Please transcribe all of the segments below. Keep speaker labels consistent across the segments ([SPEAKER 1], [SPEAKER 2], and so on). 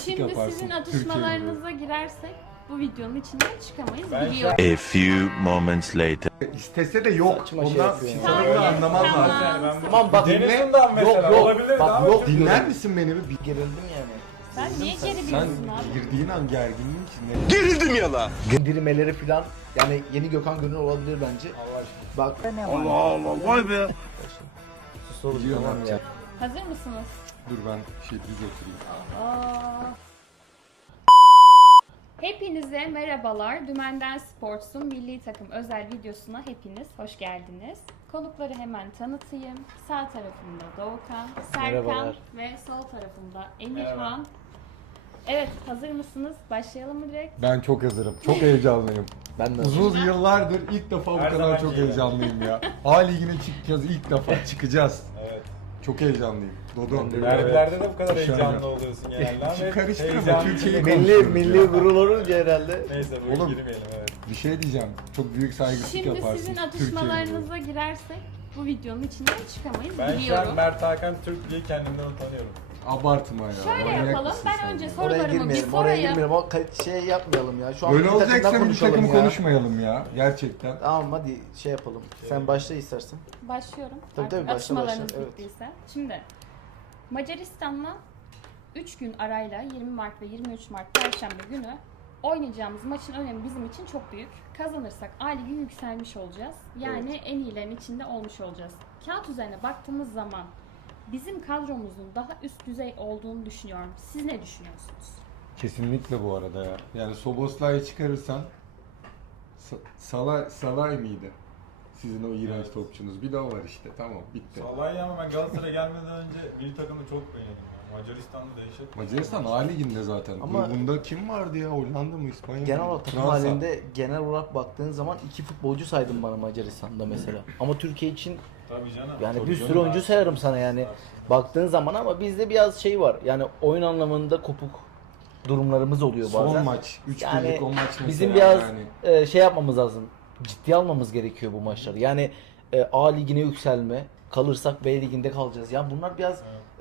[SPEAKER 1] Şimdi
[SPEAKER 2] yaparsın.
[SPEAKER 1] sizin
[SPEAKER 2] Türkiye'de.
[SPEAKER 1] atışmalarınıza girersek bu videonun içinden çıkamayız
[SPEAKER 3] Ben
[SPEAKER 1] biliyorum.
[SPEAKER 4] A few moments later.
[SPEAKER 2] İstese de yok.
[SPEAKER 5] Saçma şey
[SPEAKER 2] Ondan
[SPEAKER 5] yapıyor
[SPEAKER 2] sana
[SPEAKER 1] yani.
[SPEAKER 2] bunu anlamam
[SPEAKER 1] Tamam.
[SPEAKER 2] lazım.
[SPEAKER 3] Yani ben
[SPEAKER 5] Tamam bak
[SPEAKER 2] Dinle.
[SPEAKER 3] Denizli'nden mesela
[SPEAKER 5] yok.
[SPEAKER 3] olabilir
[SPEAKER 5] Bak,
[SPEAKER 3] ama
[SPEAKER 5] yok,
[SPEAKER 3] çok
[SPEAKER 2] Dinler
[SPEAKER 3] güzel.
[SPEAKER 2] misin beni?
[SPEAKER 5] gerildim yani.
[SPEAKER 1] Sen niye geri
[SPEAKER 2] Sen
[SPEAKER 1] biliyorsun abi?
[SPEAKER 2] girdiğin an gerginliğin içinde.
[SPEAKER 5] Göndirmeleri falan yani yeni Gökhan Gönül olabilir bence.
[SPEAKER 3] Allah aşkına.
[SPEAKER 5] Bak
[SPEAKER 4] Allah Allah vay be.
[SPEAKER 5] sus oğlum
[SPEAKER 2] Biliyorum
[SPEAKER 5] tamam
[SPEAKER 2] abi.
[SPEAKER 5] ya.
[SPEAKER 1] Hazır mısınız?
[SPEAKER 2] Dur ben düz oturayım.
[SPEAKER 1] Aa. Hepinize merhabalar. Dümenden Sports'un milli takım özel videosuna hepiniz hoş geldiniz. Konukları hemen tanıtayım. Sağ tarafımda Doğukan, Serkan
[SPEAKER 5] Merhabalar.
[SPEAKER 1] ve sol tarafımda Emirhan. Evet, hazır mısınız? Başlayalım mı direkt?
[SPEAKER 2] Ben çok hazırım. Çok heyecanlıyım.
[SPEAKER 5] Ben de
[SPEAKER 2] Uzun yıllardır ilk defa bu
[SPEAKER 3] Her
[SPEAKER 2] kadar
[SPEAKER 3] zamanki
[SPEAKER 2] çok
[SPEAKER 3] gibi.
[SPEAKER 2] heyecanlıyım ya. A Ligi'ne çıkacağız ilk defa çıkacağız.
[SPEAKER 3] Evet.
[SPEAKER 2] Çok heyecanlıyım. Dodo.
[SPEAKER 3] Derbilerde de bu kadar
[SPEAKER 2] Dışarı.
[SPEAKER 3] heyecanlı oluyorsun genelde.
[SPEAKER 2] Şimdi
[SPEAKER 3] Ve
[SPEAKER 2] karıştırma,
[SPEAKER 3] heyecanlı
[SPEAKER 2] Türkiye'yi
[SPEAKER 3] değil.
[SPEAKER 5] milli gurur olunca herhalde.
[SPEAKER 3] Neyse böyle
[SPEAKER 2] Oğlum.
[SPEAKER 3] girmeyelim evet.
[SPEAKER 2] Bir şey diyeceğim. Çok büyük saygısızlık
[SPEAKER 1] Şimdi
[SPEAKER 2] yaparsın.
[SPEAKER 1] sizin
[SPEAKER 2] Türkiye'ye.
[SPEAKER 1] atışmalarınıza girersek bu videonun içinden çıkamayız
[SPEAKER 3] Ben şu
[SPEAKER 1] biliyorum.
[SPEAKER 3] an Mert Hakan Türk diye kendimden utanıyorum.
[SPEAKER 2] Abartma ya.
[SPEAKER 1] Şöyle
[SPEAKER 2] manyak
[SPEAKER 1] yapalım.
[SPEAKER 2] mısın
[SPEAKER 1] Ben
[SPEAKER 2] sen
[SPEAKER 1] önce
[SPEAKER 2] ya?
[SPEAKER 5] Oraya
[SPEAKER 1] sorularımı bir
[SPEAKER 5] girmeyelim, oraya
[SPEAKER 1] sorayım.
[SPEAKER 5] girmeyelim. O şey yapmayalım ya. Şu an
[SPEAKER 2] Öyle
[SPEAKER 5] milli takımdan
[SPEAKER 2] olacaksa bir
[SPEAKER 5] konuşalım
[SPEAKER 2] takım
[SPEAKER 5] ya.
[SPEAKER 2] konuşmayalım ya. Gerçekten.
[SPEAKER 5] Tamam hadi şey yapalım. Sen başla istersen.
[SPEAKER 1] Başlıyorum.
[SPEAKER 5] Tabii,
[SPEAKER 1] Artık
[SPEAKER 5] tabii, başla,
[SPEAKER 1] atışmalarınız
[SPEAKER 5] başla, evet.
[SPEAKER 1] bittiyse. Şimdi Macaristan'la 3 gün arayla 20 Mart ve 23 Mart Perşembe günü oynayacağımız maçın önemi bizim için çok büyük. Kazanırsak A Ligi yükselmiş olacağız. Yani en iyilerin içinde olmuş olacağız. Kağıt üzerine baktığımız zaman bizim kadromuzun daha üst düzey olduğunu düşünüyorum. Siz ne düşünüyorsunuz?
[SPEAKER 2] Kesinlikle bu arada ya. Yani Soboslai'yi çıkarırsan Salay mıydı? Sizin o iğrenç
[SPEAKER 3] Evet.
[SPEAKER 2] topçunuz. Bir daha var işte. Tamam bitti.
[SPEAKER 3] Vallahi ama ben Galatasaray'a gelmeden önce bir takımı çok beğeniyordum. Ya. Macaristan'da dehşet.
[SPEAKER 2] Macaristan A Ligi'nde zaten.
[SPEAKER 5] Ama-
[SPEAKER 2] Grubunda kim vardı ya? Hollanda mı? İspanya mı?
[SPEAKER 5] Genel olarak takım
[SPEAKER 2] Fransa.
[SPEAKER 5] halinde genel olarak baktığın zaman 2 futbolcu saydım bana Macaristan'da mesela. Ama Türkiye için
[SPEAKER 3] Tabii canım.
[SPEAKER 5] yani
[SPEAKER 2] Tabii
[SPEAKER 5] bir
[SPEAKER 2] canım.
[SPEAKER 5] sürü oyuncu sayarım sana yani. Baktığın zaman ama bizde biraz şey var. Yani oyun anlamında kopuk durumlarımız oluyor bazen.
[SPEAKER 2] Son maç. 3
[SPEAKER 5] Yani
[SPEAKER 2] birlik o maç mesela.
[SPEAKER 5] bizim biraz
[SPEAKER 2] yani.
[SPEAKER 5] şey yapmamız lazım. Ciddiye almamız gerekiyor bu maçları. Yani A ligine yükselme, kalırsak B liginde kalacağız. Yani bunlar biraz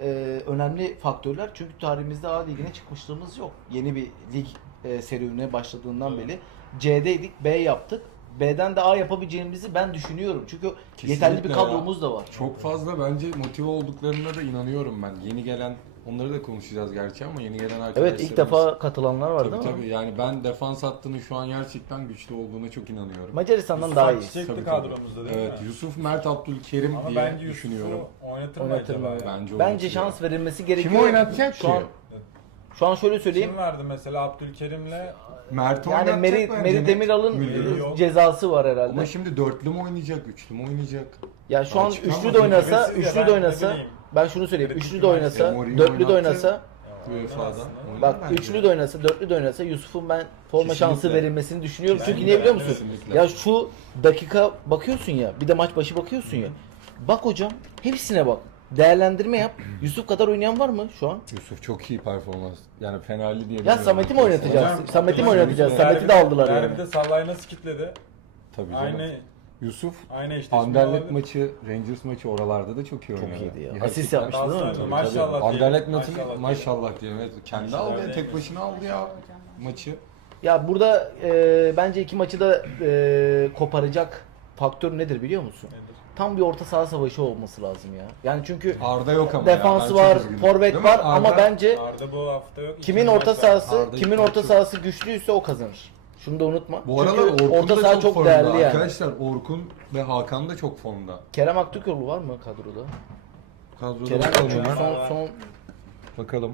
[SPEAKER 5] önemli faktörler. Çünkü tarihimizde A ligine çıkmışlığımız yok. Yeni bir lig serüvenine başladığından
[SPEAKER 3] Evet.
[SPEAKER 5] beri C'deydik, B yaptık. B'den de A yapabileceğimizi ben düşünüyorum. Çünkü yeterli bir
[SPEAKER 2] Kesinlikle
[SPEAKER 5] kadromuz da var.
[SPEAKER 2] Çok fazla bence motive olduklarına da inanıyorum ben. Yeni gelen, onları da konuşacağız gerçi ama yeni gelen arkadaşlarımız.
[SPEAKER 5] Evet ilk defa katılanlar var
[SPEAKER 2] Tabii
[SPEAKER 5] değil mi?
[SPEAKER 2] tabii yani ben defans hattının şu an gerçekten güçlü olduğuna çok inanıyorum.
[SPEAKER 5] Macaristan'dan daha iyi.
[SPEAKER 3] Çiçekli
[SPEAKER 2] Tabii,
[SPEAKER 3] kadromuzda değil
[SPEAKER 2] Evet,
[SPEAKER 3] mi?
[SPEAKER 2] Yusuf Mert Abdülkerim
[SPEAKER 3] Ama
[SPEAKER 2] diye
[SPEAKER 3] bence
[SPEAKER 2] düşünüyorum.
[SPEAKER 3] Yusuf'u oynatır mı
[SPEAKER 5] Oynatır
[SPEAKER 3] acaba?
[SPEAKER 5] mı?
[SPEAKER 3] ya?
[SPEAKER 2] Bence
[SPEAKER 5] Bence
[SPEAKER 2] oynatıyor.
[SPEAKER 5] şans verilmesi gerekiyor.
[SPEAKER 2] Kim oynatacak
[SPEAKER 5] şu an,
[SPEAKER 2] ki?
[SPEAKER 5] şu an şöyle söyleyeyim.
[SPEAKER 3] Kim vardı mesela Abdülkerim'le?
[SPEAKER 2] Mert
[SPEAKER 5] Yani
[SPEAKER 2] oynatacak
[SPEAKER 5] Meri
[SPEAKER 2] bence.
[SPEAKER 5] Demiral'ın
[SPEAKER 3] Müller yok.
[SPEAKER 5] cezası var herhalde.
[SPEAKER 2] Ama şimdi dörtlü mü oynayacak, üçlü mü oynayacak?
[SPEAKER 5] Ya şu an
[SPEAKER 2] Açık ama
[SPEAKER 5] üçlü de oynasa,
[SPEAKER 3] tecrübesiz ya,
[SPEAKER 5] üçlü
[SPEAKER 3] ben
[SPEAKER 5] de
[SPEAKER 3] ne
[SPEAKER 5] oynasa,
[SPEAKER 3] bileyim.
[SPEAKER 5] ben şunu söyleyeyim.
[SPEAKER 3] Kritik
[SPEAKER 5] Üçlü
[SPEAKER 3] bir
[SPEAKER 5] de
[SPEAKER 3] maç.
[SPEAKER 5] oynasa,
[SPEAKER 2] Mourinho
[SPEAKER 5] dörtlü de
[SPEAKER 2] oynattı.
[SPEAKER 5] oynasa,
[SPEAKER 2] UEFA'da.
[SPEAKER 5] bak
[SPEAKER 2] Bence.
[SPEAKER 5] üçlü de oynasa, dörtlü de oynasa Yusuf'un ben forma
[SPEAKER 2] Kesinlikle.
[SPEAKER 5] şansı verilmesini düşünüyorum. Çünkü
[SPEAKER 3] Kesinlikle,
[SPEAKER 5] niye biliyor musun?
[SPEAKER 2] kesinlikle.
[SPEAKER 5] Ya şu dakika bakıyorsun ya, bir de maç başı bakıyorsun ya. Bak hocam, hepsine bak. Değerlendirme yap. Yusuf kadar oynayan var mı şu an?
[SPEAKER 2] Yusuf çok iyi performans. Yani Fenerli diye.
[SPEAKER 5] Ya Samet'i mi oynatacağız?
[SPEAKER 3] Hocam,
[SPEAKER 5] Samet'i mi
[SPEAKER 3] hocam,
[SPEAKER 5] oynatacağız?
[SPEAKER 3] Yusuf
[SPEAKER 5] Samet'i de aldılar yani.
[SPEAKER 3] Derbide Salah'ı nasıl kitledi?
[SPEAKER 2] Tabii canım.
[SPEAKER 3] Aynı
[SPEAKER 2] Yusuf
[SPEAKER 3] eşleşme
[SPEAKER 2] Anderlecht
[SPEAKER 3] olabilir.
[SPEAKER 2] maçı, Rangers maçı oralarda da çok iyi oynadı.
[SPEAKER 5] Çok iyiydi ya.
[SPEAKER 2] Gerçekten.
[SPEAKER 5] Asist yapmıştı değil mi?
[SPEAKER 3] Tabii,
[SPEAKER 2] Tabii,
[SPEAKER 3] maşallah
[SPEAKER 2] tabii.
[SPEAKER 3] diyelim,
[SPEAKER 2] Anderlecht maçı
[SPEAKER 3] maşallah
[SPEAKER 2] maşallah diyelim. Evet, kendi
[SPEAKER 3] Maşallah
[SPEAKER 2] aldı ya, tek
[SPEAKER 3] diyelim.
[SPEAKER 2] başına aldı ya maçı.
[SPEAKER 5] Ya burada bence iki maçı da koparacak faktör nedir biliyor musun?
[SPEAKER 3] Nedir?
[SPEAKER 5] Tam bir orta saha savaşı olması lazım ya. Yani çünkü
[SPEAKER 2] Arda yok ama
[SPEAKER 5] defansı
[SPEAKER 2] ya. Ben çok
[SPEAKER 5] var,
[SPEAKER 2] üzgünüm.
[SPEAKER 5] forvet
[SPEAKER 2] Değil mi?
[SPEAKER 5] var ama
[SPEAKER 2] Arda-
[SPEAKER 5] bence
[SPEAKER 3] Arda bu hafta yok.
[SPEAKER 5] kimin
[SPEAKER 3] İkinci
[SPEAKER 5] orta
[SPEAKER 3] maçta-
[SPEAKER 5] sahası,
[SPEAKER 2] Arda
[SPEAKER 5] kimin
[SPEAKER 2] ilk
[SPEAKER 5] orta
[SPEAKER 2] maçı-
[SPEAKER 5] sahası güçlüyse o kazanır. Şunu da unutma.
[SPEAKER 2] Bu aralar
[SPEAKER 5] Çünkü
[SPEAKER 2] Orkun
[SPEAKER 5] orta
[SPEAKER 2] da
[SPEAKER 5] saha
[SPEAKER 2] çok,
[SPEAKER 5] çok
[SPEAKER 2] formda.
[SPEAKER 5] değerli yani.
[SPEAKER 2] Arkadaşlar Orkun ve Hakan da çok formda.
[SPEAKER 5] Kerem Aktürkoğlu var mı kadroda?
[SPEAKER 2] Kadroda
[SPEAKER 5] Kerem
[SPEAKER 2] bakalım
[SPEAKER 5] çünkü
[SPEAKER 2] hemen.
[SPEAKER 5] son
[SPEAKER 2] Bakalım.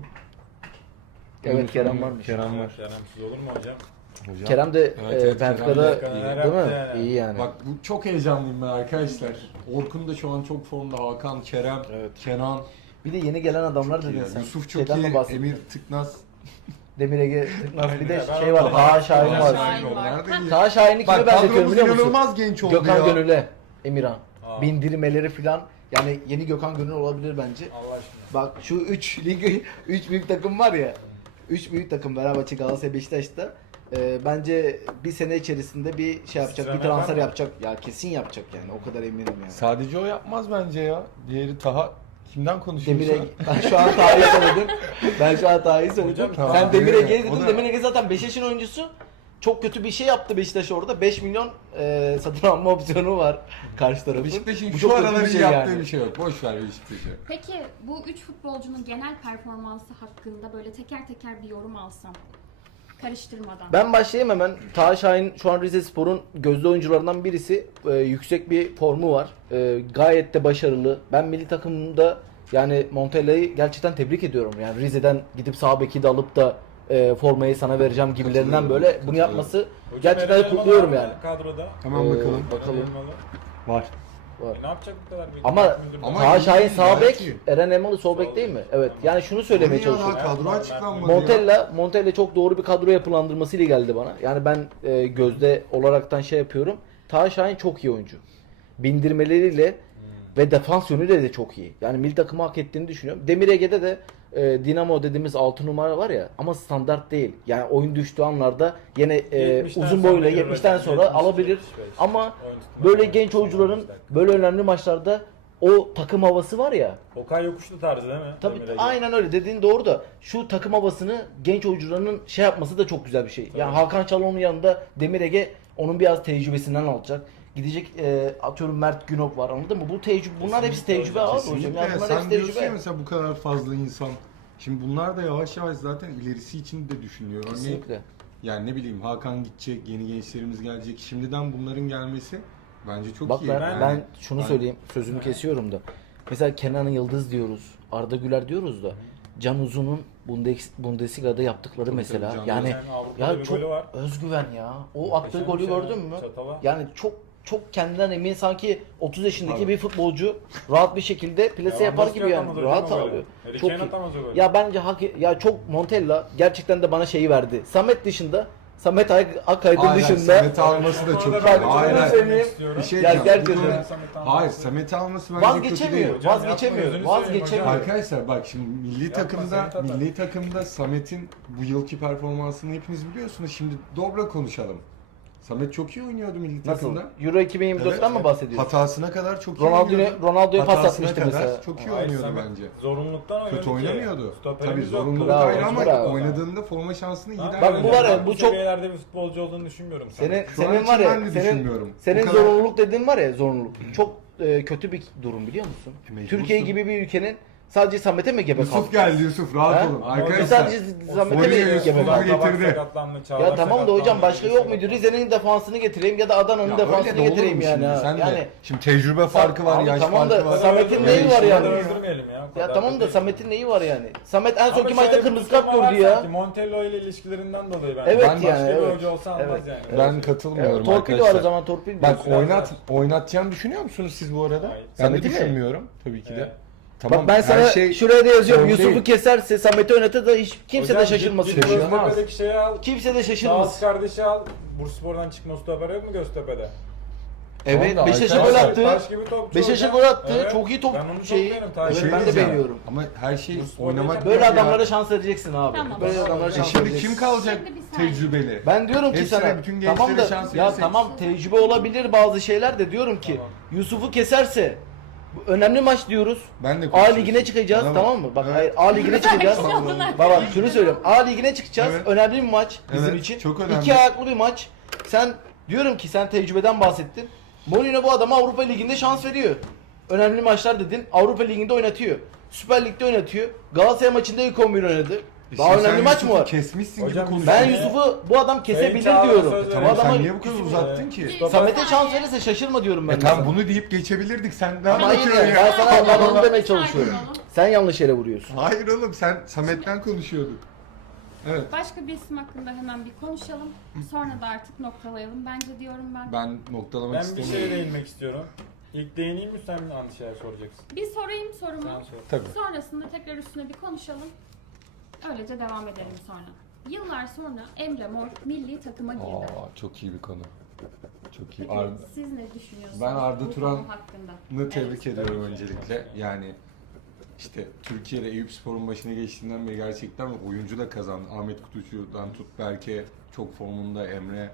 [SPEAKER 5] evet Kerem varmış.
[SPEAKER 2] Kerem var.
[SPEAKER 3] Keremsiz olur mu hocam?
[SPEAKER 2] Hocam.
[SPEAKER 5] Kerem de
[SPEAKER 2] Evet,
[SPEAKER 5] Benfica'da
[SPEAKER 2] Kerem de
[SPEAKER 3] iyi.
[SPEAKER 5] değil mi?
[SPEAKER 3] Yani.
[SPEAKER 5] İyi yani.
[SPEAKER 2] Bak bu çok heyecanlıyım ben arkadaşlar. Orkun da şu an çok formda. Hakan, Kerem,
[SPEAKER 5] Evet.
[SPEAKER 2] Kenan.
[SPEAKER 5] Bir de yeni gelen adamlar
[SPEAKER 2] Çok iyi
[SPEAKER 5] dedin
[SPEAKER 2] ya.
[SPEAKER 5] sen.
[SPEAKER 2] Yusuf çok
[SPEAKER 5] Şeyden mi
[SPEAKER 2] iyi.
[SPEAKER 5] bahsettin?
[SPEAKER 2] Emir Tıknaz.
[SPEAKER 5] Demir Ege, Tıknaz bir de
[SPEAKER 3] Ben
[SPEAKER 5] şey var.
[SPEAKER 3] ondan
[SPEAKER 5] Taha Şahin
[SPEAKER 3] bahsediyorum.
[SPEAKER 5] var.
[SPEAKER 1] Şahin var.
[SPEAKER 2] Onlar da iyi.
[SPEAKER 5] Taha Şahin'i kimi
[SPEAKER 2] Bak
[SPEAKER 5] ben de diyorum
[SPEAKER 2] kadromuz
[SPEAKER 5] biliyor musun?
[SPEAKER 2] inanılmaz genç oldu
[SPEAKER 5] Gökhan
[SPEAKER 2] ya.
[SPEAKER 5] Gönül'e, Emirhan.
[SPEAKER 3] Aa.
[SPEAKER 5] Bindirmeleri falan. Yani yeni Gökhan Gönül olabilir bence.
[SPEAKER 3] Allah aşkına.
[SPEAKER 5] Bak şu 3 lig 3 büyük takım var ya. 3 büyük takım Fenerbahçe, Galatasaray, Beşiktaş'ta bence bir sene içerisinde bir şey yapacak, bir
[SPEAKER 3] Sıçrama
[SPEAKER 5] transfer
[SPEAKER 3] yapar mı?
[SPEAKER 5] yapacak. Ya kesin yapacak yani. O kadar eminim yani.
[SPEAKER 2] Sadece o yapmaz bence ya. Diğeri Taha Kimden konuşuyorsun?
[SPEAKER 5] Demir Ege. Ben şu an tarihi söyledim. Ben şu an tarihi söyledim.
[SPEAKER 3] Hocam, tamam.
[SPEAKER 5] Sen Demir Ege'yi
[SPEAKER 2] O
[SPEAKER 5] dedin.
[SPEAKER 2] da-
[SPEAKER 5] Demir Ege zaten Beşiktaş'ın oyuncusu. Çok kötü bir şey yaptı Beşiktaş orada. 5 milyon satın alma opsiyonu var karşı tarafın.
[SPEAKER 2] Beşiktaş'ın
[SPEAKER 5] Bu
[SPEAKER 2] şu
[SPEAKER 5] çok kötü
[SPEAKER 2] araları
[SPEAKER 5] bir şey
[SPEAKER 2] yaptığı
[SPEAKER 5] yani.
[SPEAKER 2] bir şey yok. Boş ver Beşiktaş'ı.
[SPEAKER 1] Peki bu 3 futbolcunun genel performansı hakkında böyle teker teker bir yorum alsam. Karıştırmadan.
[SPEAKER 5] Ben başlayayım hemen. Taha Şahin şu an Rizespor'un gözde oyuncularından birisi. Yüksek bir formu var. Gayet de başarılı. Ben milli takımda yani Montella'yı gerçekten tebrik ediyorum. Yani Rize'den gidip sağ beki de alıp da formayı sana vereceğim gibilerinden
[SPEAKER 2] Katılıyorum,
[SPEAKER 5] böyle bunu
[SPEAKER 2] katılıyorum.
[SPEAKER 5] yapması
[SPEAKER 3] Hocam,
[SPEAKER 5] gerçekten
[SPEAKER 3] Eren Elmalı
[SPEAKER 5] kutluyorum
[SPEAKER 3] var
[SPEAKER 5] yani.
[SPEAKER 3] mı Kadroda.
[SPEAKER 2] Hemen bakalım.
[SPEAKER 5] Bakalım.
[SPEAKER 3] Eren Elmalı.
[SPEAKER 2] Var.
[SPEAKER 5] Var.
[SPEAKER 3] Ne yapacak bu kadar?
[SPEAKER 5] Ama
[SPEAKER 2] Ama
[SPEAKER 5] Taha
[SPEAKER 2] iyi,
[SPEAKER 5] Şahin
[SPEAKER 2] iyi,
[SPEAKER 5] sağ
[SPEAKER 2] gayet
[SPEAKER 5] bek,
[SPEAKER 2] iyi.
[SPEAKER 5] Eren Elmalı sol bek değil mi? Evet. Yani şunu söylemeye
[SPEAKER 2] Onun ya,
[SPEAKER 5] çalışıyorum.
[SPEAKER 2] daha kadro açıklanmadı ya.
[SPEAKER 5] Montella çok doğru bir kadro yapılandırması ile geldi bana. Yani ben gözde olaraktan şey yapıyorum. Taha Şahin çok iyi oyuncu. Bindirmeleriyle ve defans yönüyle de çok iyi. Yani milli takımı hak ettiğini düşünüyorum. Demir Ege'de de Dinamo dediğimiz 6 numara var ya ama standart değil. Yani oyun düştüğü anlarda yine
[SPEAKER 3] 70'ten
[SPEAKER 5] uzun boyla
[SPEAKER 3] sonra
[SPEAKER 5] 70'ten sonra
[SPEAKER 3] 70,
[SPEAKER 5] alabilir.
[SPEAKER 3] 75.
[SPEAKER 5] Ama
[SPEAKER 3] Oyun tutma
[SPEAKER 5] böyle
[SPEAKER 3] yani.
[SPEAKER 5] genç oyuncuların
[SPEAKER 3] 15 dakika.
[SPEAKER 5] böyle önemli maçlarda o takım havası var ya.
[SPEAKER 3] Okay Yokuşlu tarzı değil mi?
[SPEAKER 5] Tabii
[SPEAKER 3] Demir Ege.
[SPEAKER 5] aynen öyle dediğin doğru da şu takım havasını genç oyuncuların şey yapması da çok güzel bir şey. Yani Hakan Çalhanoğlu'nun yanında Demir Ege onun biraz tecrübesinden alacak. Gidecek atıyorum Mert Günok var anladın mı? Bu tecrübe bunlar hepsi
[SPEAKER 3] Kesinlikle
[SPEAKER 5] tecrübe
[SPEAKER 3] hocam,
[SPEAKER 5] abi hocam.
[SPEAKER 2] Kesinlikle.
[SPEAKER 5] Yani bunlar hepsi
[SPEAKER 2] Sen diyorsun ya
[SPEAKER 5] tecrübe.
[SPEAKER 2] mesela bu kadar fazla insan. Şimdi bunlar da yavaş yavaş zaten ilerisi için de düşünüyor. Örneğin
[SPEAKER 5] Kesinlikle.
[SPEAKER 2] yani ne bileyim Hakan gidecek, yeni gençlerimiz gelecek. Şimdiden bunların gelmesi bence çok
[SPEAKER 5] Bak
[SPEAKER 2] iyi.
[SPEAKER 5] ben,
[SPEAKER 2] Yani
[SPEAKER 5] ben şunu
[SPEAKER 2] ben-
[SPEAKER 5] söyleyeyim sözünü kesiyorum da. Mesela Kenan Yıldız diyoruz. Arda Güler diyoruz da. Can Uzun'un Bundesliga'da yaptıkları
[SPEAKER 2] Tabii,
[SPEAKER 5] mesela
[SPEAKER 2] tabii, Can
[SPEAKER 5] yani
[SPEAKER 3] Uzun Avrupa'da
[SPEAKER 5] ya
[SPEAKER 3] bir
[SPEAKER 5] çok
[SPEAKER 3] golü var.
[SPEAKER 5] özgüven ya. O attığı
[SPEAKER 3] Muhteşem
[SPEAKER 5] golü
[SPEAKER 3] bir şey
[SPEAKER 5] gördün
[SPEAKER 3] ya,
[SPEAKER 5] mü?
[SPEAKER 3] çatala.
[SPEAKER 5] Yani çok kendinden emin sanki 30 yaşındaki
[SPEAKER 2] Abi.
[SPEAKER 5] bir futbolcu rahat bir şekilde plase yapar gibi yani. Rahat alıyor. Çok iyi. Ya bence ya çok Montella gerçekten de bana şeyi verdi. Samet dışında Samet Akaydın
[SPEAKER 2] Hayır,
[SPEAKER 5] dışında
[SPEAKER 2] Samet alması da çok iyi.
[SPEAKER 5] Bak,
[SPEAKER 2] Hayır,
[SPEAKER 5] şunu
[SPEAKER 2] hayır.
[SPEAKER 5] söyleyeyim.
[SPEAKER 2] Bir şey
[SPEAKER 5] Ya
[SPEAKER 2] diyeceğim.
[SPEAKER 5] gerçekten.
[SPEAKER 2] Hayır, Samet'i alması bence kötü değil.
[SPEAKER 5] Vazgeçemiyor.
[SPEAKER 3] Hocam
[SPEAKER 5] Vazgeçemiyor.
[SPEAKER 3] yapma, gözünü seveyim
[SPEAKER 5] Vazgeçemiyor.
[SPEAKER 3] hocam.
[SPEAKER 2] Arkadaşlar bak şimdi
[SPEAKER 3] Yapma, Samet atar.
[SPEAKER 2] milli takımda Samet'in bu yılki performansını hepiniz biliyorsunuz. Şimdi dobra konuşalım. Samet çok iyi oynuyordu milli
[SPEAKER 5] Nasıl?
[SPEAKER 2] takımda.
[SPEAKER 5] Euro 2024'ten
[SPEAKER 2] Evet.
[SPEAKER 5] mi bahsediyorsun?
[SPEAKER 2] Hatasına kadar çok iyi oynuyordu.
[SPEAKER 5] Ronaldo'ya pas
[SPEAKER 2] Hatasına
[SPEAKER 5] atmıştı
[SPEAKER 2] kadar
[SPEAKER 5] mesela.
[SPEAKER 2] çok iyi
[SPEAKER 3] Hayır,
[SPEAKER 2] oynuyordu
[SPEAKER 3] Samet
[SPEAKER 2] bence.
[SPEAKER 3] Zorunluluktan oynadı
[SPEAKER 2] Kötü
[SPEAKER 3] ki.
[SPEAKER 2] oynamıyordu.
[SPEAKER 3] Stoperimiz
[SPEAKER 2] Tabii
[SPEAKER 3] yoktu.
[SPEAKER 2] zorunluluk
[SPEAKER 5] Bravo,
[SPEAKER 2] ayrı ama
[SPEAKER 5] bravo.
[SPEAKER 2] oynadığında forma şansını iyi
[SPEAKER 3] Ha,
[SPEAKER 5] Bak
[SPEAKER 2] değerlendirdi.
[SPEAKER 5] bu var ya,
[SPEAKER 3] ben
[SPEAKER 5] bu
[SPEAKER 3] bu
[SPEAKER 5] çok-
[SPEAKER 3] seviyelerde bir futbolcu olduğunu düşünmüyorum.
[SPEAKER 5] Senin
[SPEAKER 2] Şu an
[SPEAKER 5] senin
[SPEAKER 2] için
[SPEAKER 5] var ya
[SPEAKER 2] ben de düşünmüyorum.
[SPEAKER 5] senin
[SPEAKER 2] Bu kadar-
[SPEAKER 5] zorunluluk dediğin var ya zorunluluk. Çok kötü bir durum biliyor musun?
[SPEAKER 2] Mecbursun.
[SPEAKER 5] Türkiye gibi bir ülkenin sadece Samet'e mi gebe kaldı?
[SPEAKER 2] Yusuf geldi Yusuf rahat
[SPEAKER 5] Ha?
[SPEAKER 2] olun.
[SPEAKER 3] Ama
[SPEAKER 2] Arkadaşlar
[SPEAKER 5] Sadece Samet'e mi
[SPEAKER 2] Oraya
[SPEAKER 5] gebe
[SPEAKER 2] Yusuf'u
[SPEAKER 5] kaldı?
[SPEAKER 2] getirdi.
[SPEAKER 5] Ya tamam da hocam başka yok muydu? Rize'nin defansını getireyim ya da Adana'nın
[SPEAKER 2] Ya öyle
[SPEAKER 5] defansını
[SPEAKER 2] de olur
[SPEAKER 5] getireyim
[SPEAKER 2] mu
[SPEAKER 5] yani.
[SPEAKER 2] şimdi?
[SPEAKER 5] ha.
[SPEAKER 2] Sen de-
[SPEAKER 5] Yani
[SPEAKER 2] şimdi tecrübe farkı var,
[SPEAKER 5] Abi
[SPEAKER 2] yaş
[SPEAKER 5] tamam da
[SPEAKER 2] farkı var.
[SPEAKER 5] Samet'in neyi var yani?
[SPEAKER 3] Öldürmeyelim ya.
[SPEAKER 5] ya tamam da Samet'in neyi var yani? Samet en sonki
[SPEAKER 3] Ama
[SPEAKER 5] maçta
[SPEAKER 3] şöyle bir
[SPEAKER 5] kırmızı kart
[SPEAKER 3] tutlama
[SPEAKER 5] gördü
[SPEAKER 3] var
[SPEAKER 5] ya.
[SPEAKER 3] sanki, Montello ile ilişkilerinden dolayı ben.
[SPEAKER 5] Evet
[SPEAKER 3] Başka
[SPEAKER 5] yani,
[SPEAKER 3] bir
[SPEAKER 5] evet.
[SPEAKER 3] oyuncu olsa almaz
[SPEAKER 5] Evet.
[SPEAKER 3] yani.
[SPEAKER 2] Ben katılmıyorum
[SPEAKER 5] Torpil
[SPEAKER 2] arkadaşlar.
[SPEAKER 5] var o zaman torpil
[SPEAKER 2] Bak
[SPEAKER 5] diyorsun.
[SPEAKER 2] oynatacağını düşünüyor musunuz siz bu arada?
[SPEAKER 3] Hayır.
[SPEAKER 2] Ben de
[SPEAKER 5] Samet'i mi?
[SPEAKER 2] düşünmüyorum tabii ki de.
[SPEAKER 3] Evet.
[SPEAKER 2] Tamam.
[SPEAKER 5] Bak ben
[SPEAKER 2] her
[SPEAKER 5] sana
[SPEAKER 2] şey
[SPEAKER 5] şuraya da yazıyorum.
[SPEAKER 2] sorun
[SPEAKER 5] Yusuf'u
[SPEAKER 2] değil.
[SPEAKER 5] keserse Samet'i oynatır da hiç kimse de şaşırmasın.
[SPEAKER 3] Git
[SPEAKER 2] Şaşırmaz.
[SPEAKER 3] Göztepe'deki şeyi al.
[SPEAKER 5] Kimse de
[SPEAKER 3] Şahıs
[SPEAKER 5] şaşırmasın.
[SPEAKER 3] kardeşi al. Bursaspor'dan çıkma stoper yok mu Göztepe'de?
[SPEAKER 5] Evet,
[SPEAKER 2] Tamam da
[SPEAKER 5] Beşiktaş'a gol
[SPEAKER 2] arkadaşlar-
[SPEAKER 5] attı.
[SPEAKER 3] Taş gibi topçu
[SPEAKER 5] Beşiktaş'a
[SPEAKER 3] hocam.
[SPEAKER 5] gol attı.
[SPEAKER 3] Evet.
[SPEAKER 5] Çok iyi top
[SPEAKER 3] Ben onu çok
[SPEAKER 5] şeyi.
[SPEAKER 3] beğeniyorum.
[SPEAKER 5] Evet,
[SPEAKER 3] Taş
[SPEAKER 2] Bir şey
[SPEAKER 5] ben de
[SPEAKER 2] diyeceğim.
[SPEAKER 5] beğeniyorum.
[SPEAKER 2] Ama her şey
[SPEAKER 3] Bursaspor
[SPEAKER 2] oynamak
[SPEAKER 3] diyecek
[SPEAKER 5] Böyle
[SPEAKER 2] yok ya.
[SPEAKER 5] adamlara şans vereceksin abi.
[SPEAKER 1] Tamam.
[SPEAKER 5] Böyle adamlara şans
[SPEAKER 2] Şimdi
[SPEAKER 5] vereceksin.
[SPEAKER 2] kim kalacak
[SPEAKER 1] Şimdi bir saniye.
[SPEAKER 2] tecrübeli?
[SPEAKER 5] Ben diyorum ki
[SPEAKER 2] Hepsine,
[SPEAKER 5] sana
[SPEAKER 2] bütün gençlere
[SPEAKER 5] tamam da
[SPEAKER 2] şans
[SPEAKER 5] ya
[SPEAKER 2] verirsek-
[SPEAKER 5] tamam tecrübe olabilir bazı şeyler de diyorum ki
[SPEAKER 3] Tamam.
[SPEAKER 5] Yusuf'u keserse bu önemli maç diyoruz.
[SPEAKER 2] Ben de
[SPEAKER 5] A
[SPEAKER 2] konuşuyorsun.
[SPEAKER 5] ligine çıkacağız
[SPEAKER 2] Tamam.
[SPEAKER 5] tamam mı? Bak
[SPEAKER 2] Evet.
[SPEAKER 5] hayır A ligine çıkacağız.
[SPEAKER 1] Tamam.
[SPEAKER 5] Bak şunu söylüyorum. A ligine çıkacağız.
[SPEAKER 2] Evet.
[SPEAKER 5] Önemli bir maç bizim
[SPEAKER 2] Evet,
[SPEAKER 5] için.
[SPEAKER 2] çok önemli.
[SPEAKER 5] İki ayaklı bir maç. Sen diyorum ki sen tecrübeden bahsettin. Mourinho bu adama Avrupa Ligi'nde şans veriyor. Önemli maçlar dedin. Avrupa Ligi'nde oynatıyor. Süper Lig'de oynatıyor. Galatasaray maçında ilk 11 oynadı. Daha
[SPEAKER 2] Şimdi
[SPEAKER 5] önemli
[SPEAKER 2] sen
[SPEAKER 5] maç mı
[SPEAKER 2] Yusuf'u
[SPEAKER 5] var?
[SPEAKER 2] Kesmişsin
[SPEAKER 3] Hocam,
[SPEAKER 2] gibi konuşuyorsun.
[SPEAKER 5] Ben Yusuf'u bu adam kesebilir
[SPEAKER 3] Çağlar'a
[SPEAKER 5] diyorum.
[SPEAKER 3] söz
[SPEAKER 5] Bu
[SPEAKER 2] Tamam
[SPEAKER 5] adama
[SPEAKER 2] sen niye bu kadar uzattın ki?
[SPEAKER 5] Samet'e şans verirse şaşırma diyorum ben.
[SPEAKER 2] Ya
[SPEAKER 5] de
[SPEAKER 2] tamam
[SPEAKER 5] sana.
[SPEAKER 2] bunu deyip geçebilirdik. Sen ne
[SPEAKER 5] Ama hayır
[SPEAKER 2] anlatıyorsun
[SPEAKER 5] yani,
[SPEAKER 2] ya?
[SPEAKER 5] ben sana
[SPEAKER 1] Allah
[SPEAKER 5] ben onu
[SPEAKER 1] Allah.
[SPEAKER 5] demeye çalışıyorum. Sen yanlış yere vuruyorsun.
[SPEAKER 2] Hayır oğlum sen Samet'ten konuşuyorduk. Evet.
[SPEAKER 1] Başka bir isim hakkında hemen bir konuşalım. Sonra da artık noktalayalım. Bence diyorum ben.
[SPEAKER 2] Ben noktalamak
[SPEAKER 3] Ben bir şeye
[SPEAKER 2] istemiyorum.
[SPEAKER 3] değinmek istiyorum. İlk değineyim mi sen mi aynı şeyler soracaksın?
[SPEAKER 1] Bir sorayım sorumu.
[SPEAKER 3] Sen sor.
[SPEAKER 2] Tabii.
[SPEAKER 1] Sonrasında tekrar üstüne bir konuşalım. Öylece devam edelim sonra. Yıllar sonra Emre Mor milli takıma girdi.
[SPEAKER 2] Aa, çok iyi bir konu. Çok iyi.
[SPEAKER 1] Peki
[SPEAKER 2] Arda.
[SPEAKER 1] siz ne düşünüyorsunuz?
[SPEAKER 2] Ben Arda
[SPEAKER 1] bu
[SPEAKER 2] Turan
[SPEAKER 1] konu hakkında?
[SPEAKER 2] Tebrik
[SPEAKER 1] Evet.
[SPEAKER 2] ediyorum öncelikle. Yani işte Türkiye'de Eyüpspor'un başına geçtiğinden beri gerçekten oyuncu da kazandı. Ahmet Kutucu'dan tut Berke çok formunda, Emre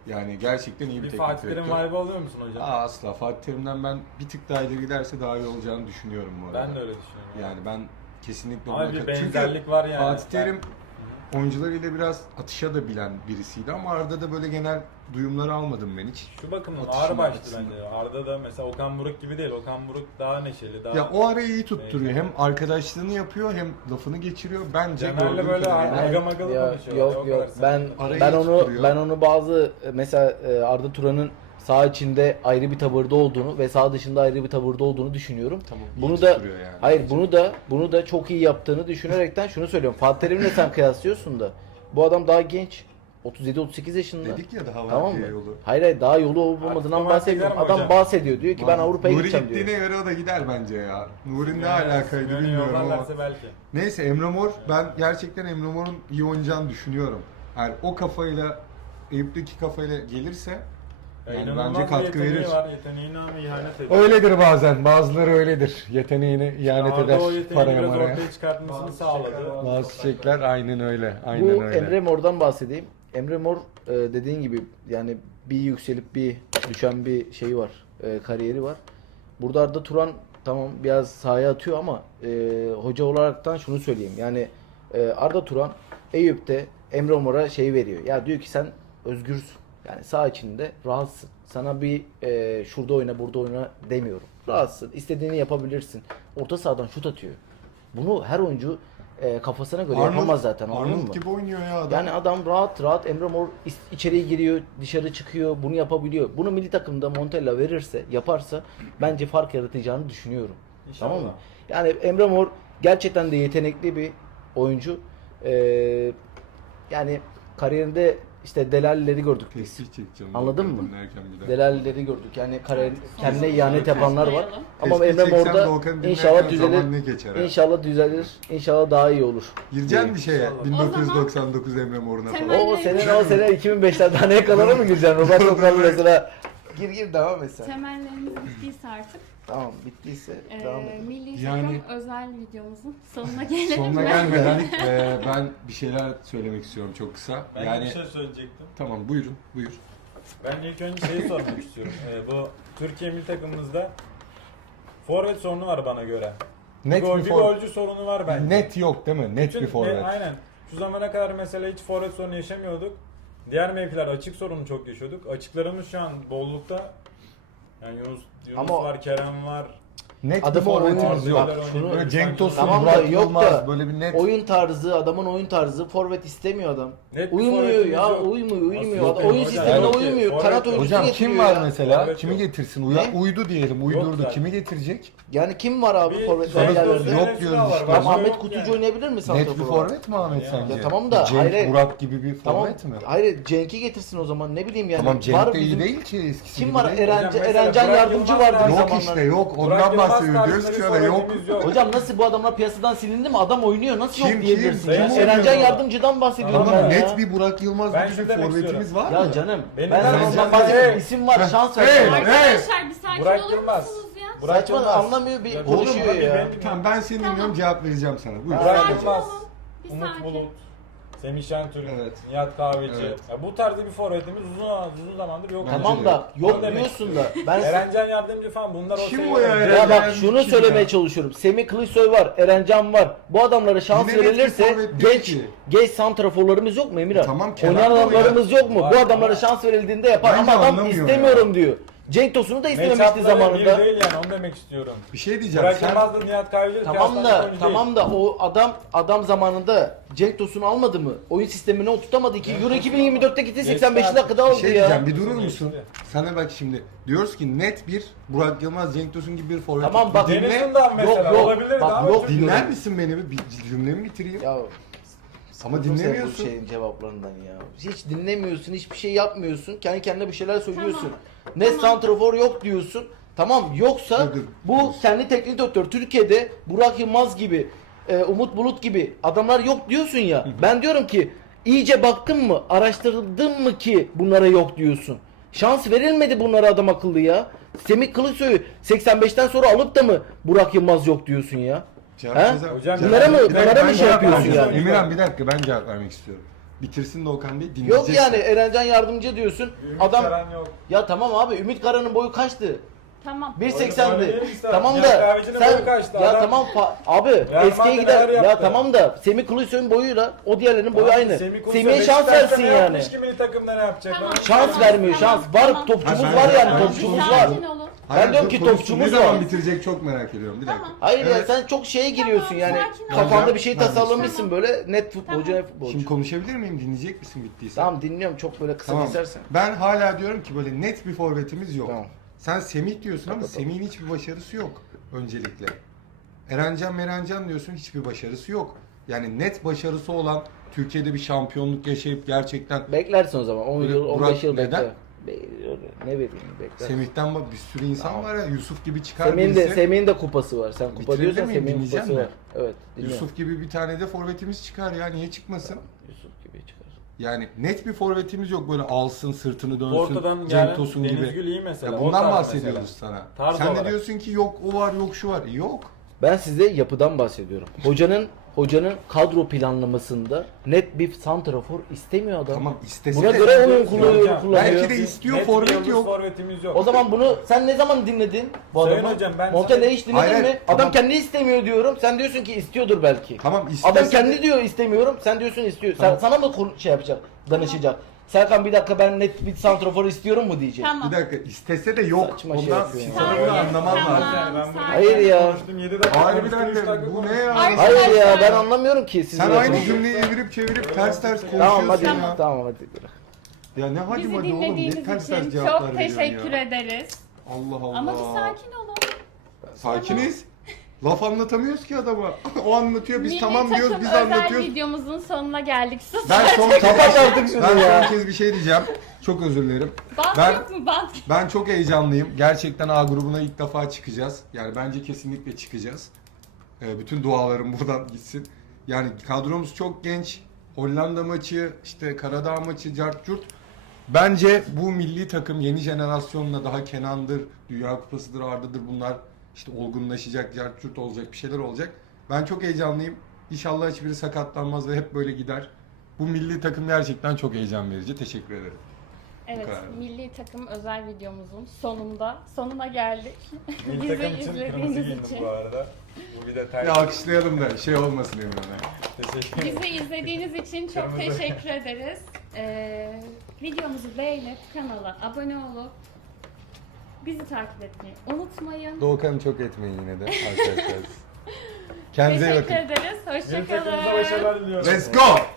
[SPEAKER 2] Yani gerçekten iyi bir
[SPEAKER 3] Bir
[SPEAKER 2] teknik
[SPEAKER 3] Fatih Terim
[SPEAKER 2] direktör.
[SPEAKER 3] vibe alıyor musun hocam?
[SPEAKER 2] Asla. Fatih Terim'den ben bir tık daha ileri giderse daha iyi olacağını düşünüyorum bu arada.
[SPEAKER 3] Ben de öyle düşünüyorum.
[SPEAKER 2] Yani ben kesinlikle
[SPEAKER 3] Ama
[SPEAKER 2] buna
[SPEAKER 3] bir
[SPEAKER 2] katılıyorum.
[SPEAKER 3] benzerlik var yani.
[SPEAKER 2] Fatih Terim oyuncularıyla biraz atışa da bilen birisiydi ama Arda'da böyle genel duyumları almadım ben hiç.
[SPEAKER 3] Şu bakımdan
[SPEAKER 2] Atışın
[SPEAKER 3] ağır başlı
[SPEAKER 2] açısından.
[SPEAKER 3] bence. Arda da mesela Okan Buruk gibi değil. Okan Buruk daha neşeli, daha...
[SPEAKER 2] Ya o arayı iyi tutturuyor. Hem arkadaşlığını yapıyor hem lafını geçiriyor. Bence
[SPEAKER 3] Cemal'le
[SPEAKER 2] gördüğüm
[SPEAKER 3] böyle
[SPEAKER 2] kadarıyla-
[SPEAKER 3] aga magalı
[SPEAKER 5] Ya,
[SPEAKER 3] konuşuyorlar. O
[SPEAKER 5] yok
[SPEAKER 3] kadar
[SPEAKER 5] yok ben
[SPEAKER 3] samimi.
[SPEAKER 2] Arayı
[SPEAKER 5] ben
[SPEAKER 2] iyi
[SPEAKER 5] onu
[SPEAKER 2] tutturuyor.
[SPEAKER 5] ben onu bazı mesela Arda Turan'ın saha içinde ayrı bir tavırda olduğunu ve saha dışında ayrı bir tavırda olduğunu düşünüyorum.
[SPEAKER 2] Tamam, iyi
[SPEAKER 5] Bunu da
[SPEAKER 2] tutturuyor yani.
[SPEAKER 5] hayır bunu da çok iyi yaptığını düşünerekten şunu söylüyorum. Fatih Terim'le sen kıyaslıyorsun da bu adam daha genç. 37-38 yaşında.
[SPEAKER 2] Dedik ya daha var
[SPEAKER 5] Tamam mı?
[SPEAKER 2] diye yolu.
[SPEAKER 5] Hayır daha yolu olmadığından
[SPEAKER 3] Artık
[SPEAKER 5] bahsetmiyorum.
[SPEAKER 3] gider mi
[SPEAKER 5] Adam
[SPEAKER 3] hocam?
[SPEAKER 5] bahsediyor. Diyor ki ben Avrupa'ya
[SPEAKER 2] Nuri
[SPEAKER 5] gideceğim diyor.
[SPEAKER 2] gittiğine göre o da gider bence ya. Nuri ne
[SPEAKER 3] Yani
[SPEAKER 2] alakaydı
[SPEAKER 3] Simeone
[SPEAKER 2] bilmiyorum ama.
[SPEAKER 3] yollarlarsa belki.
[SPEAKER 2] Neyse Emre Mor, ben gerçekten Emre Mor'un iyi oynayacağını düşünüyorum. Yani o kafayla, Eyüp'teki kafayla gelirse yani
[SPEAKER 3] İnanılmaz
[SPEAKER 2] bence
[SPEAKER 3] bir
[SPEAKER 2] katkı
[SPEAKER 3] yeteneği
[SPEAKER 2] verir.
[SPEAKER 3] var. Yeteneğine ama ihanet ediyor.
[SPEAKER 2] Öyledir bazen, bazıları öyledir. Yeteneğine ihanet
[SPEAKER 3] Arda
[SPEAKER 2] eder
[SPEAKER 3] o yeteneği
[SPEAKER 2] paraya
[SPEAKER 3] biraz
[SPEAKER 2] maraya.
[SPEAKER 3] ortaya çıkartmasını sağladı.
[SPEAKER 2] Bazı çiçekler aynen öyle, aynen
[SPEAKER 5] Bu
[SPEAKER 2] öyle.
[SPEAKER 5] Emre Mor'dan bahsedeyim. Emre Mor dediğin gibi yani bir yükselip bir düşen bir şeyi var. Kariyeri var. Burada Arda Turan tamam biraz sahaya atıyor ama hoca olaraktan şunu söyleyeyim. Yani Arda Turan Eyüp'te Emre Mor'a şey veriyor. Ya diyor ki sen özgürsün. Yani saha içinde rahatsın. Sana bir şurada oyna burada oyna demiyorum. Rahatsın. İstediğini yapabilirsin. Orta sahadan şut atıyor. Bunu her oyuncu kafasına göre yapamaz zaten. Anladın
[SPEAKER 2] Arnold
[SPEAKER 5] mı?
[SPEAKER 2] gibi oynuyor ya adam.
[SPEAKER 5] Yani adam rahat rahat Emre Mor içeriye giriyor, dışarı çıkıyor, bunu yapabiliyor. Bunu milli takımda Montella verirse, yaparsa bence fark yaratacağını düşünüyorum.
[SPEAKER 3] İnşallah.
[SPEAKER 5] Tamam mı? Yani Emre Mor gerçekten de yetenekli bir oyuncu. Yani kariyerinde işte Delali'leri gördük biz.
[SPEAKER 2] Tesbih çekeceğim.
[SPEAKER 5] Anladın
[SPEAKER 2] Doğukan
[SPEAKER 5] mı?
[SPEAKER 2] dinlerken bir daha.
[SPEAKER 5] Delali'leri gördük. Yani kendine
[SPEAKER 1] Son
[SPEAKER 5] ihanet
[SPEAKER 1] soruyu
[SPEAKER 5] yapanlar var.
[SPEAKER 1] karşılayalım.
[SPEAKER 5] Ama
[SPEAKER 2] Tesbih
[SPEAKER 5] Emre
[SPEAKER 2] çeksem
[SPEAKER 5] Mor'da
[SPEAKER 2] Doğukan'ı
[SPEAKER 5] inşallah
[SPEAKER 2] dinlerken zaman
[SPEAKER 5] düzelir.
[SPEAKER 2] ne geçer ha?
[SPEAKER 5] İnşallah düzelir. İnşallah daha iyi olur.
[SPEAKER 2] Gireceksin bir şeye.
[SPEAKER 3] İnşallah.
[SPEAKER 2] 1999 Emre Mor'una
[SPEAKER 1] Temel-
[SPEAKER 2] falan.
[SPEAKER 5] O sene 2005'lerden neye kadar mı gireceksin? Roberto Carlos'una gir devam et sen.
[SPEAKER 1] Temellerimiz bittiyse artık
[SPEAKER 5] Tamam bittiyse devam edelim.
[SPEAKER 1] milli
[SPEAKER 2] Yani-
[SPEAKER 1] takım özel videomuzun sonuna gelelim
[SPEAKER 2] Sonuna
[SPEAKER 1] mi?
[SPEAKER 2] gelmeden ben bir şeyler söylemek istiyorum çok kısa.
[SPEAKER 3] Ben
[SPEAKER 2] Yani
[SPEAKER 3] bir şey söyleyecektim.
[SPEAKER 2] tamam buyurun buyur.
[SPEAKER 3] Ben ilk önce şeyi sormak istiyorum. Bu Türkiye milli takımımızda forvet sorunu var bana göre.
[SPEAKER 2] Net
[SPEAKER 3] bir
[SPEAKER 2] bir
[SPEAKER 3] golcü sorunu var bence.
[SPEAKER 2] Net yok değil mi? Net
[SPEAKER 3] Bütün-
[SPEAKER 2] bir forvet.
[SPEAKER 3] Aynen. Şu zamana kadar mesela hiç forvet sorunu yaşamıyorduk. Diğer mevkiler açık sorunu çok yaşıyorduk. Açıklarımız şu an bollukta. Yani Yunus
[SPEAKER 5] Ama-
[SPEAKER 3] var, Kerem var.
[SPEAKER 2] Net bir
[SPEAKER 5] Adamın
[SPEAKER 2] forvetimiz
[SPEAKER 5] oyunu-
[SPEAKER 2] yok.
[SPEAKER 5] bak şunu-
[SPEAKER 2] Böyle Cenk Tosun,
[SPEAKER 5] Tamam da
[SPEAKER 2] Burak
[SPEAKER 5] yok
[SPEAKER 2] Yılmaz
[SPEAKER 5] da
[SPEAKER 2] böyle bir net.
[SPEAKER 5] oyun tarzı, adamın oyun tarzı forvet istemiyor adam.
[SPEAKER 3] Net bir
[SPEAKER 5] Uyumuyor
[SPEAKER 3] forvetimiz
[SPEAKER 5] ya,
[SPEAKER 3] yok.
[SPEAKER 5] uyumuyor.
[SPEAKER 3] Nasıl
[SPEAKER 5] Adam
[SPEAKER 3] yok
[SPEAKER 5] oyun
[SPEAKER 3] hocam?
[SPEAKER 5] sistemine
[SPEAKER 3] Yok ki.
[SPEAKER 5] uyumuyor.
[SPEAKER 3] Forvet
[SPEAKER 5] Kanat
[SPEAKER 3] yok.
[SPEAKER 5] oyuncusu
[SPEAKER 2] Hocam
[SPEAKER 5] getiriyor
[SPEAKER 2] kim var
[SPEAKER 5] ya.
[SPEAKER 2] mesela?
[SPEAKER 3] Forvet
[SPEAKER 2] Kimi
[SPEAKER 3] yok.
[SPEAKER 2] getirsin?
[SPEAKER 5] Ne?
[SPEAKER 2] Uydu diyelim, uydurdu.
[SPEAKER 3] zaten.
[SPEAKER 2] Kimi getirecek?
[SPEAKER 5] Yani kim var abi
[SPEAKER 3] Bir
[SPEAKER 5] forvetler
[SPEAKER 3] Cenk
[SPEAKER 5] yerlerde?
[SPEAKER 3] Tosun
[SPEAKER 2] Yok
[SPEAKER 3] hepsi
[SPEAKER 2] diyoruz
[SPEAKER 3] var.
[SPEAKER 2] işte.
[SPEAKER 3] Başka
[SPEAKER 5] Tamam Ahmet
[SPEAKER 3] yok
[SPEAKER 5] Kutucu
[SPEAKER 3] yani.
[SPEAKER 5] oynayabilir mi
[SPEAKER 2] Net
[SPEAKER 5] santrafor
[SPEAKER 2] bir
[SPEAKER 5] olarak?
[SPEAKER 2] forvet mi Ahmet
[SPEAKER 3] Ya.
[SPEAKER 2] sence?
[SPEAKER 5] Ya tamam da,
[SPEAKER 2] Cenk,
[SPEAKER 5] hayır.
[SPEAKER 2] Burak gibi bir
[SPEAKER 5] Tamam.
[SPEAKER 2] forvet mi?
[SPEAKER 5] Hayır Cenk'i getirsin o zaman ne bileyim yani.
[SPEAKER 2] Tamam Cenk
[SPEAKER 5] Var
[SPEAKER 2] de iyi
[SPEAKER 5] bizim-
[SPEAKER 2] değil ki eskisi
[SPEAKER 5] Kim
[SPEAKER 2] gibi
[SPEAKER 5] var?
[SPEAKER 2] değil.
[SPEAKER 3] Hocam mesela
[SPEAKER 5] Erencan
[SPEAKER 3] Burak
[SPEAKER 5] Yardımcı
[SPEAKER 3] Yılmaz
[SPEAKER 5] vardı bir
[SPEAKER 3] tarzı-
[SPEAKER 2] Yok
[SPEAKER 5] zamanlar.
[SPEAKER 2] işte yok.
[SPEAKER 3] Burak
[SPEAKER 2] Ondan
[SPEAKER 3] Yılmaz
[SPEAKER 2] bahsediyoruz.
[SPEAKER 3] tarzında
[SPEAKER 2] Diyoruz
[SPEAKER 3] bir
[SPEAKER 2] ki öyle yok.
[SPEAKER 3] forvetimiz yok.
[SPEAKER 5] Hocam nasıl bu adamlar piyasadan silindi mi? Adam oynuyor. Nasıl
[SPEAKER 2] Kim,
[SPEAKER 5] yok diyebilirsin?
[SPEAKER 2] kim?
[SPEAKER 5] Ya?
[SPEAKER 3] Kim
[SPEAKER 5] Erencan
[SPEAKER 3] oynuyor?
[SPEAKER 5] Yardımcıdan bahsediyorum
[SPEAKER 3] Tamam,
[SPEAKER 5] ben
[SPEAKER 2] Net
[SPEAKER 5] ya.
[SPEAKER 2] bir Burak Yılmaz
[SPEAKER 3] Ben
[SPEAKER 2] gibi
[SPEAKER 3] şunu
[SPEAKER 2] bir
[SPEAKER 3] demek
[SPEAKER 2] forvetimiz var
[SPEAKER 5] Ya
[SPEAKER 2] mı?
[SPEAKER 5] canım
[SPEAKER 3] Benim
[SPEAKER 5] ben sana
[SPEAKER 3] bence-
[SPEAKER 5] ondan bahsediyorum.
[SPEAKER 3] Hey!
[SPEAKER 5] İsim var, şans
[SPEAKER 2] Hey!
[SPEAKER 5] ver.
[SPEAKER 1] Arkadaşlar bir sakin
[SPEAKER 3] Burak
[SPEAKER 1] olur
[SPEAKER 3] Yılmaz.
[SPEAKER 1] musunuz ya?
[SPEAKER 3] Burak
[SPEAKER 5] Saçma
[SPEAKER 3] Yılmaz.
[SPEAKER 5] anlamıyor bir
[SPEAKER 3] Ya
[SPEAKER 5] konuşuyor
[SPEAKER 3] oğlum,
[SPEAKER 5] ya.
[SPEAKER 3] ben-
[SPEAKER 2] Tamam ben seni
[SPEAKER 1] Tamam.
[SPEAKER 2] dinliyorum cevap vereceğim sana. Buyur.
[SPEAKER 3] Burak
[SPEAKER 1] Sakin
[SPEAKER 3] Yılmaz,
[SPEAKER 1] olun. Bir
[SPEAKER 3] Umut
[SPEAKER 1] sakin.
[SPEAKER 3] Bulut, Semih Şentürk,
[SPEAKER 2] Evet.
[SPEAKER 3] Nihat Kahveci.
[SPEAKER 2] Evet.
[SPEAKER 3] Ya bu tarzda bir forvetimiz uzun zamandır yok.
[SPEAKER 2] Bence
[SPEAKER 5] Tamam
[SPEAKER 2] de.
[SPEAKER 5] da yok
[SPEAKER 3] Onu demek
[SPEAKER 5] diyorsun da ben
[SPEAKER 3] Erencan Yardımcı falan bunlar
[SPEAKER 2] Kim
[SPEAKER 3] olsa
[SPEAKER 2] o ya?
[SPEAKER 3] iyi.
[SPEAKER 5] ya bak
[SPEAKER 2] Eren
[SPEAKER 5] şunu
[SPEAKER 2] kim
[SPEAKER 5] söylemeye
[SPEAKER 2] ya?
[SPEAKER 5] çalışıyorum. Semih Kılıçsoy var, Erencan var. Bu adamlara şans
[SPEAKER 2] Yine net bir
[SPEAKER 5] verilirse
[SPEAKER 2] forvet değil
[SPEAKER 5] geç
[SPEAKER 2] ki.
[SPEAKER 5] santraforlarımız yok mu Emirhan?
[SPEAKER 2] Tamam, Kenan
[SPEAKER 5] Oynayan
[SPEAKER 2] da
[SPEAKER 5] adamlarımız yok mu?
[SPEAKER 3] Var,
[SPEAKER 5] Bu adamlara
[SPEAKER 3] var.
[SPEAKER 5] şans verildiğinde yapar
[SPEAKER 2] Bence
[SPEAKER 5] ama adam
[SPEAKER 2] anlamıyor
[SPEAKER 5] istemiyorum diyor. Cenk Tosun'u da istememişti
[SPEAKER 3] Matchup'ları
[SPEAKER 5] zamanında.
[SPEAKER 3] bir değil yani onu demek istiyorum.
[SPEAKER 2] Bir şey diyeceğim.
[SPEAKER 3] Burak
[SPEAKER 2] Sen
[SPEAKER 3] Yılmaz'la Nihat Kahveci
[SPEAKER 5] Tamam da o adam zamanında Cenk Tosun'u almadı mı? Oyun sistemine oturtamadı ki. Euro 2024'te gitti 85
[SPEAKER 3] Geçti
[SPEAKER 5] dakikada
[SPEAKER 2] bir
[SPEAKER 5] aldı
[SPEAKER 2] şey
[SPEAKER 5] ya.
[SPEAKER 2] diyeceğim. Bir durur
[SPEAKER 3] Geçti.
[SPEAKER 2] musun? Sana bak şimdi. Diyoruz ki net bir Burak Yılmaz, Cenk Tosun gibi bir forvet.
[SPEAKER 5] Tamam, bak,
[SPEAKER 2] Dinle.
[SPEAKER 3] Denizli'den mesela
[SPEAKER 5] yok.
[SPEAKER 3] olabilir
[SPEAKER 5] Bak,
[SPEAKER 3] daha
[SPEAKER 5] yok,
[SPEAKER 3] özür
[SPEAKER 2] Dinler
[SPEAKER 3] dilerim.
[SPEAKER 2] misin beni? Bir cümlemi bitireyim.
[SPEAKER 5] Ya
[SPEAKER 2] Ama
[SPEAKER 5] sıkıldım senin
[SPEAKER 2] dinlemiyorsun.
[SPEAKER 5] bu şeyin cevaplarından ya. Hiç dinlemiyorsun, hiçbir şey yapmıyorsun. Kendi kendine bir şeyler söylüyorsun.
[SPEAKER 1] Tamam.
[SPEAKER 5] Ne
[SPEAKER 1] Tamam.
[SPEAKER 5] santrafor yok diyorsun. Tamam yoksa
[SPEAKER 2] Dur.
[SPEAKER 5] bu kendi teknik direktör Türkiye'de Burak Yılmaz gibi, Umut Bulut gibi adamlar yok diyorsun ya. Ben diyorum ki iyice baktın mı, araştırdın mı ki bunlara yok diyorsun. Şans verilmedi bunlara adam akıllı ya. Semih Kılıçsoy'u 85'ten sonra alıp da mı Burak Yılmaz yok diyorsun ya?
[SPEAKER 2] Cevap
[SPEAKER 5] He?
[SPEAKER 2] vereceğim.
[SPEAKER 3] Hocam,
[SPEAKER 2] Cevap-
[SPEAKER 5] bunlara mı-
[SPEAKER 2] Bir dakika,
[SPEAKER 5] bunlara mı
[SPEAKER 2] ben
[SPEAKER 5] şey
[SPEAKER 2] cevap
[SPEAKER 5] yapıyorsun
[SPEAKER 2] vereceğim.
[SPEAKER 3] yani?
[SPEAKER 2] Emirhan bir dakika ben cevap vermek istiyorum. bitirsin de Okan Bey dinleyeceksin.
[SPEAKER 5] Yok yani Erencan Yardımcı diyorsun.
[SPEAKER 3] Ümit
[SPEAKER 5] Adam
[SPEAKER 3] Karan yok.
[SPEAKER 5] ya tamam abi Ümit Karan'ın boyu kaçtı?
[SPEAKER 1] Tamam.
[SPEAKER 5] 1.80'di.
[SPEAKER 3] Öyle değil işte.
[SPEAKER 5] Tamam
[SPEAKER 3] Nihat
[SPEAKER 5] da
[SPEAKER 3] Kahveci'nin
[SPEAKER 5] sen
[SPEAKER 3] boyu kaçtı?
[SPEAKER 5] ya
[SPEAKER 3] Adam-
[SPEAKER 5] tamam abi
[SPEAKER 3] Real
[SPEAKER 5] eskiye
[SPEAKER 3] Madrid
[SPEAKER 5] gider.
[SPEAKER 3] neler
[SPEAKER 5] Ya
[SPEAKER 3] yaptı?
[SPEAKER 5] tamam da Semih Kılıçsoy'un boyuyla o diğerlerinin boyu aynı.
[SPEAKER 3] Semih
[SPEAKER 5] Semih'e şans versin yani.
[SPEAKER 3] Ki milli takımda ne yapacak?
[SPEAKER 1] Tamam.
[SPEAKER 3] Ben-
[SPEAKER 5] Şans vermiyor şans. Var
[SPEAKER 1] Tamam.
[SPEAKER 5] topçumuz
[SPEAKER 2] Ha,
[SPEAKER 5] var yani
[SPEAKER 2] ben-
[SPEAKER 5] topçumuz
[SPEAKER 2] ben-
[SPEAKER 5] var.
[SPEAKER 1] Sakin olun.
[SPEAKER 2] Hayır,
[SPEAKER 5] Ben diyorum ki
[SPEAKER 2] konuşsun.
[SPEAKER 5] topçumuz
[SPEAKER 2] Ne zaman
[SPEAKER 5] var.
[SPEAKER 2] bitirecek çok merak ediyorum. Bir dakika.
[SPEAKER 1] Tamam.
[SPEAKER 5] Hayır ya
[SPEAKER 2] Evet.
[SPEAKER 5] sen çok şeye giriyorsun yani.
[SPEAKER 1] sakin ol.
[SPEAKER 5] Kafanda bir şey
[SPEAKER 2] Ben-
[SPEAKER 5] tasarlamışsın böyle net futbolcu
[SPEAKER 1] Tamam.
[SPEAKER 5] net futbolcu.
[SPEAKER 2] Şimdi konuşabilir miyim? Dinleyecek misin bittiyse?
[SPEAKER 5] Tamam dinliyorum çok böyle kısa
[SPEAKER 2] Tamam.
[SPEAKER 5] kesersen.
[SPEAKER 2] Ben hala diyorum ki böyle net bir forvetimiz yok.
[SPEAKER 5] Tamam.
[SPEAKER 2] Sen Semih diyorsun ama
[SPEAKER 5] Kapatalım.
[SPEAKER 2] Semih'in hiçbir başarısı yok öncelikle. Erencan Merencan diyorsun hiçbir başarısı yok. Yani net başarısı olan Türkiye'de bir şampiyonluk yaşayıp gerçekten
[SPEAKER 5] Beklersin o zaman 10
[SPEAKER 2] Böyle
[SPEAKER 5] yıl 15 yıl
[SPEAKER 2] Burak
[SPEAKER 5] bekle.
[SPEAKER 2] neden?
[SPEAKER 5] Ne bileyim bekle.
[SPEAKER 2] Semih'ten bak bir sürü insan
[SPEAKER 5] Tamam.
[SPEAKER 2] var ya Yusuf gibi çıkar
[SPEAKER 5] Semih'in
[SPEAKER 2] birisi.
[SPEAKER 5] de Semih'in de kupası var. Sen kupa
[SPEAKER 2] Bitirebilir
[SPEAKER 5] diyorsan
[SPEAKER 2] miyim?
[SPEAKER 5] Semih'in
[SPEAKER 2] Dinleyeceğim
[SPEAKER 5] kupası
[SPEAKER 2] mi?
[SPEAKER 5] var. Evet, dinliyorum.
[SPEAKER 2] Yusuf gibi bir tane de forvetimiz çıkar ya niye çıkmasın?
[SPEAKER 5] Yusuf gibi çıkar.
[SPEAKER 2] Yani net bir forvetimiz yok böyle alsın sırtını dönsün
[SPEAKER 3] Porto'dan
[SPEAKER 2] Cenk
[SPEAKER 3] gelen
[SPEAKER 2] Tosun
[SPEAKER 3] Deniz
[SPEAKER 2] gibi.
[SPEAKER 3] Gül iyi mesela.
[SPEAKER 2] Ya
[SPEAKER 3] o
[SPEAKER 2] bundan
[SPEAKER 3] tarz
[SPEAKER 2] bahsediyoruz
[SPEAKER 3] mesela.
[SPEAKER 2] sana.
[SPEAKER 3] Tarz
[SPEAKER 2] Sen de
[SPEAKER 3] olarak.
[SPEAKER 2] diyorsun ki yok o var yok şu var. Yok.
[SPEAKER 5] Ben size yapıdan bahsediyorum. Hocanın kadro planlamasında net bir santrafor istemiyor adam.
[SPEAKER 2] Tamam istese
[SPEAKER 5] Buna
[SPEAKER 2] de
[SPEAKER 5] göre oyun
[SPEAKER 3] Hocam,
[SPEAKER 5] kullanıyor.
[SPEAKER 2] belki de istiyor
[SPEAKER 3] Net bir
[SPEAKER 2] forvet
[SPEAKER 3] yıldız
[SPEAKER 2] yok.
[SPEAKER 3] forvetimiz yok.
[SPEAKER 5] O zaman bunu sen ne zaman dinledin bu
[SPEAKER 3] Sayın
[SPEAKER 5] adamı?
[SPEAKER 3] hocam, ben
[SPEAKER 5] Montella
[SPEAKER 3] sana-
[SPEAKER 5] hiç dinledin
[SPEAKER 2] Hayır,
[SPEAKER 5] mi?
[SPEAKER 2] tamam.
[SPEAKER 5] Adam kendi istemiyor diyorum. Sen diyorsun ki istiyordur belki.
[SPEAKER 2] Tamam istese
[SPEAKER 5] Adam kendi
[SPEAKER 2] de-
[SPEAKER 5] diyor istemiyorum. Sen diyorsun istiyor.
[SPEAKER 2] Tamam.
[SPEAKER 5] Sana mı şey yapacak? Danışacak. Serkan bir dakika ben net bir santrafor istiyorum mu diyecek.
[SPEAKER 1] Tamam.
[SPEAKER 2] Bir dakika istese de yok.
[SPEAKER 5] Saçma şey
[SPEAKER 2] Ondan
[SPEAKER 5] yapıyor ya.
[SPEAKER 2] sana bunu anlaman
[SPEAKER 1] Tamam.
[SPEAKER 2] lazım.
[SPEAKER 3] Yani ben bunu
[SPEAKER 5] Hayır ya.
[SPEAKER 3] konuştum, 7 dakika
[SPEAKER 2] Hayır bir
[SPEAKER 3] konuştum, üç
[SPEAKER 2] dakika bu
[SPEAKER 3] konuştum.
[SPEAKER 2] ne ya?
[SPEAKER 1] Ay-
[SPEAKER 5] Hayır ya ben anlamıyorum ki sizi.
[SPEAKER 2] Sen aynı cümleyi evirip çevirip ters ters
[SPEAKER 5] Tamam
[SPEAKER 2] konuşuyorsun
[SPEAKER 5] hadi.
[SPEAKER 2] ya.
[SPEAKER 5] Tamam hadi. bırak.
[SPEAKER 2] Ya ne hadi
[SPEAKER 1] Bizi
[SPEAKER 2] hadi oğlum ne
[SPEAKER 1] dinlediğiniz
[SPEAKER 2] ters ters
[SPEAKER 1] için
[SPEAKER 2] cevaplar
[SPEAKER 1] çok
[SPEAKER 2] veriyorsun
[SPEAKER 1] teşekkür
[SPEAKER 2] ya.
[SPEAKER 1] ederiz.
[SPEAKER 2] Allah Allah.
[SPEAKER 1] Ama bir sakin olun.
[SPEAKER 2] Sakiniz. Laf anlatamıyoruz ki adama. O anlatıyor biz
[SPEAKER 1] Milli
[SPEAKER 2] tamam diyoruz
[SPEAKER 1] takım
[SPEAKER 2] biz
[SPEAKER 1] özel
[SPEAKER 2] anlatıyoruz.
[SPEAKER 1] videomuzun sonuna geldik. Sus.
[SPEAKER 2] Ben son kez,
[SPEAKER 5] Kapat artık şunu
[SPEAKER 2] ben
[SPEAKER 5] ya.
[SPEAKER 2] son kez bir şey diyeceğim. Çok özür dilerim.
[SPEAKER 1] Bant
[SPEAKER 2] Ben-
[SPEAKER 1] yok mu bant?
[SPEAKER 2] Ben çok heyecanlıyım. Gerçekten A grubuna ilk defa çıkacağız. Yani bence kesinlikle çıkacağız. Bütün dualarım buradan gitsin. Yani kadromuz çok genç. Hollanda maçı, işte Karadağ maçı, cart curt. Bence bu milli takım yeni jenerasyonla daha Kenan'dır, Dünya Kupası'dır, Arda'dır bunlar işte olgunlaşacak, cart curt olacak, bir şeyler olacak. Ben çok heyecanlıyım. İnşallah hiçbiri sakatlanmaz ve hep böyle gider. Bu milli takım gerçekten çok heyecan verici. Teşekkür ederim.
[SPEAKER 1] Evet,
[SPEAKER 2] kadar.
[SPEAKER 1] milli takım özel videomuzun sonuna geldik.
[SPEAKER 3] Milli
[SPEAKER 1] Bizi
[SPEAKER 3] takım için kırmızı
[SPEAKER 1] izlediğiniz
[SPEAKER 3] giyindim
[SPEAKER 1] için.
[SPEAKER 3] bu arada. Bu bir detay.
[SPEAKER 2] Bir alkışlayalım da şey olmasın Emre'ne.
[SPEAKER 3] Teşekkür ederim.
[SPEAKER 1] Bizi izlediğiniz için çok
[SPEAKER 3] Kırmızı.
[SPEAKER 1] teşekkür ederiz. Videomuzu beğenip kanala abone olup bizi takip etmeyi unutmayın.
[SPEAKER 2] Doğukan'ı çok etmeyin yine de arkadaşlar. Kendinize iyi
[SPEAKER 1] Teşekkür
[SPEAKER 2] bakın.
[SPEAKER 1] ederiz.
[SPEAKER 3] Milli takımımıza
[SPEAKER 1] Hoşçakalın.
[SPEAKER 3] başarılar diliyorum.
[SPEAKER 2] Let's go!